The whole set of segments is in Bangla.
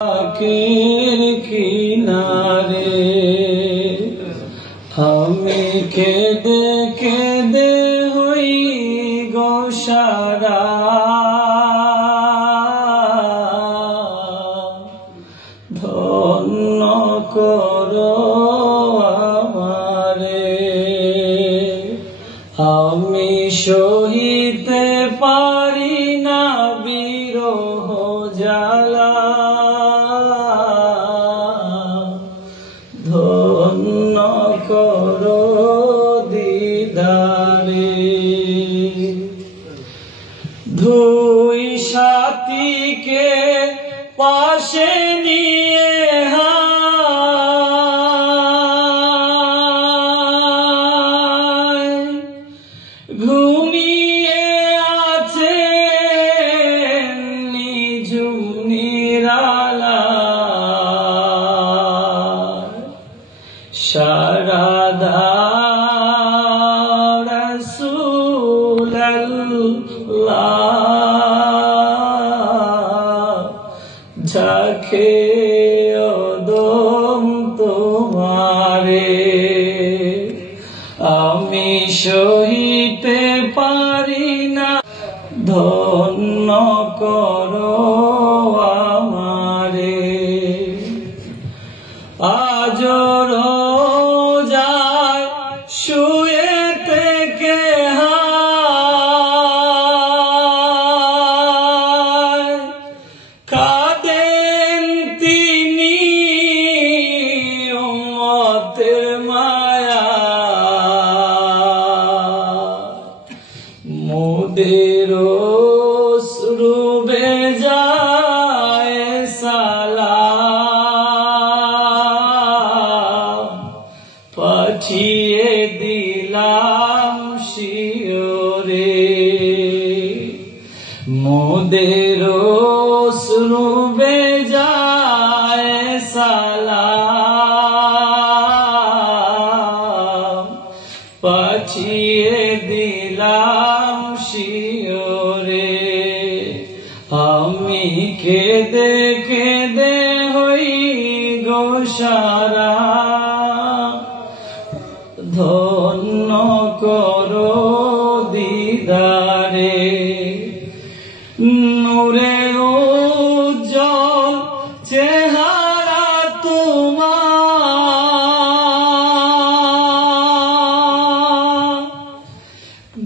আঁখের কিনারে আমি কেঁদে কেঁদে হই গো সারা। ধন্য করো আমারে, আমি সহিতে পারি না বিরহ জ্বালা। ধন্য করো দিদারে, দুই সাথীকে পাশে নিয়ে ঘুমিয়ে আছে নিঝুম নিরালা। সারা দাও রাসূলুল্লাহ, ঝাঁকে ওদম তোমারে। আমি সহিতে পারি না, ধন্য করো আমারে। আজ রোজায় শুয়ে থেকে কাঁদেন তিনি উম্মতের মায়া। মোদের অশ্রু বেজায় সালাম পাঠিয়ে দিলাম শিয়রে। মোদের অশ্রু বেজায় সালাম পাঠিয়ে দিলাম শিয়রে। আমি কেঁদে কেঁদে হই গো সারা। ধন্য করো দিদারে, নূরের উজ্জ্বল চেহারা তোমার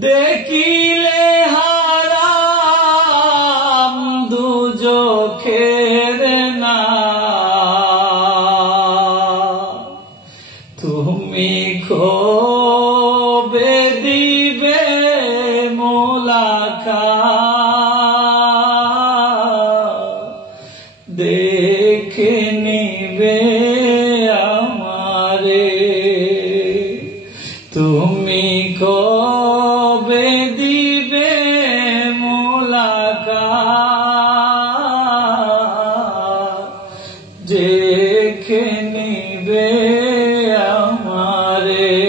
দেখিলে হারাম দুজখের না। তুমি কবে দিবে মুলাকাত, দেখে নিবে আমারে। তুমি কবে দিবে মুলাকাত, দেখে নিবে আমারে।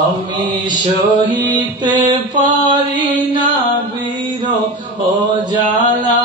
আমি সহিতে পারি না বিরহ জ্বালা।